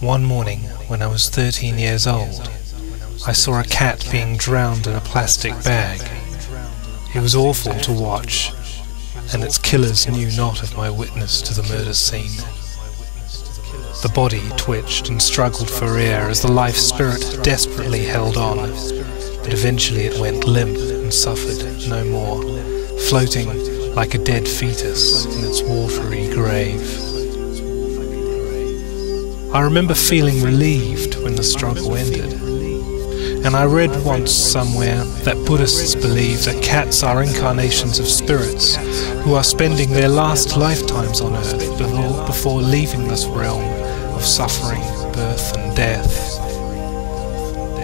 One morning, when I was 13 years old, I saw a cat being drowned in a plastic bag. It was awful to watch, and its killers knew not of my witness to the murder scene. The body twitched and struggled for air as the life spirit desperately held on, but eventually it went limp and suffered no more, floating like a dead fetus in its watery grave. I remember feeling relieved when the struggle ended, and I read once somewhere that Buddhists believe that cats are incarnations of spirits who are spending their last lifetimes on earth before leaving this realm of suffering, birth and death.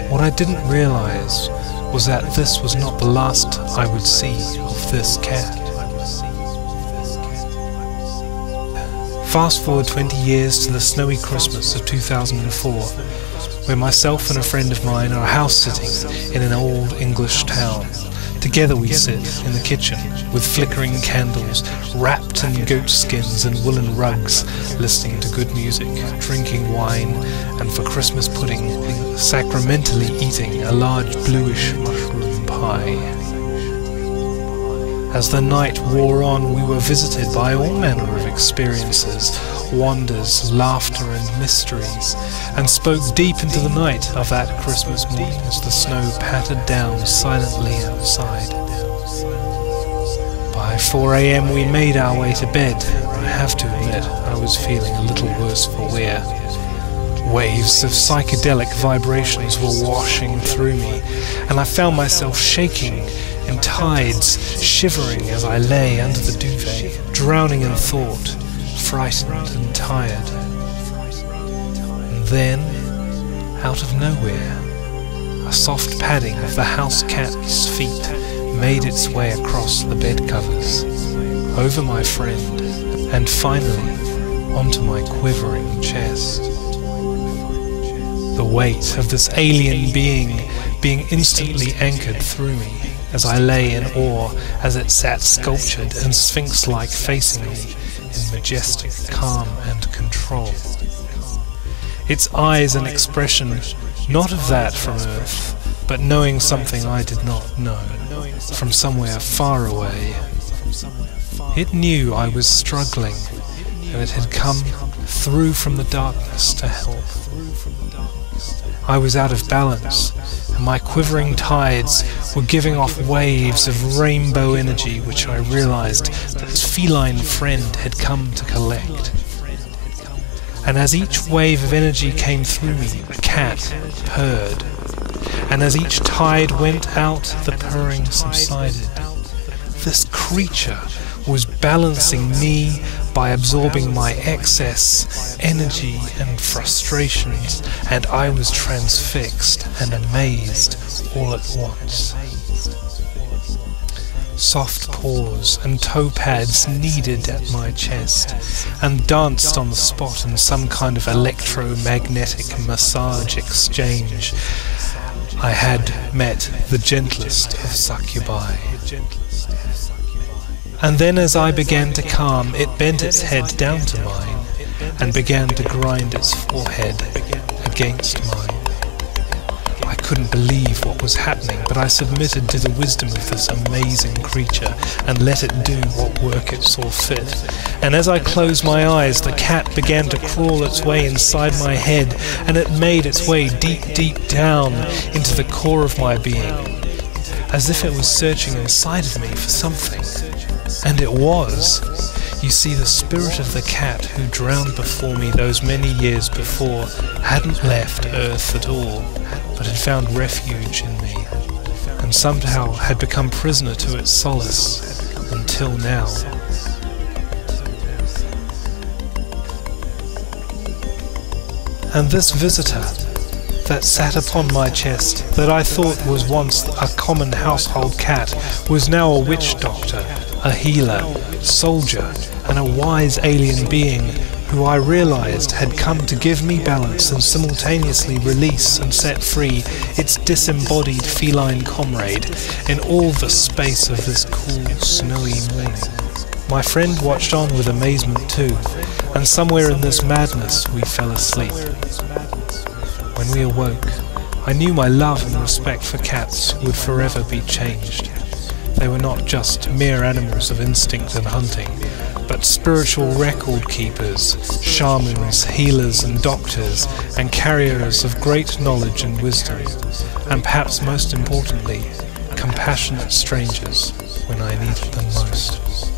What I didn't realize was that this was not the last I would see of this cat. Fast forward 20 years to the snowy Christmas of 2004, where myself and a friend of mine are house sitting in an old English town. Together we sit in the kitchen with flickering candles, wrapped in goat skins and woolen rugs, listening to good music, drinking wine, and for Christmas pudding, sacramentally eating a large bluish mushroom pie. As the night wore on, we were visited by all manner of experiences, wonders, laughter and mysteries, and spoke deep into the night of that Christmas morning as the snow pattered down silently outside. By 4 a.m. we made our way to bed. I have to admit, I was feeling a little worse for wear. Waves of psychedelic vibrations were washing through me, and I found myself shaking in tides, shivering as I lay under the duvet, drowning in thought, frightened and tired. And then, out of nowhere, a soft padding of the house cat's feet made its way across the bed covers, over my friend, and finally onto my quivering chest. The weight of this alien being instantly anchored through me as I lay in awe as it sat sculptured and sphinx-like facing me in majestic calm and control. Its eyes and expression, not of that from Earth, but knowing something I did not know, from somewhere far away. It knew I was struggling, and it had come through from the darkness to help. I was out of balance, and my quivering tides were giving off waves of rainbow energy which I realized that its feline friend had come to collect. And as each wave of energy came through me, the cat purred. And as each tide went out, the purring subsided. This creature was balancing me by absorbing my excess energy and frustrations, and I was transfixed and amazed all at once. Soft paws and toe pads kneaded at my chest and danced on the spot in some kind of electromagnetic massage exchange. I had met the gentlest of succubi. And then as I began to calm, it bent its head down to mine and began to grind its forehead against mine. I couldn't believe what was happening, but I submitted to the wisdom of this amazing creature and let it do what work it saw fit. And as I closed my eyes, the cat began to crawl its way inside my head, and it made its way deep, deep down into the core of my being, as if it was searching inside of me for something. And it was. You see, the spirit of the cat who drowned before me those many years before hadn't left Earth at all, but had found refuge in me, and somehow had become prisoner to its solace until now. And this visitor that sat upon my chest, that I thought was once a common household cat, was now a witch doctor, a healer, soldier, and a wise alien being who I realized had come to give me balance and simultaneously release and set free its disembodied feline comrade in all the space of this cool, snowy morning. My friend watched on with amazement too, and somewhere in this madness we fell asleep. When we awoke, I knew my love and respect for cats would forever be changed. They were not just mere animals of instinct and hunting, but spiritual record keepers, shamans, healers and doctors, and carriers of great knowledge and wisdom, and perhaps most importantly, compassionate strangers when I needed them most.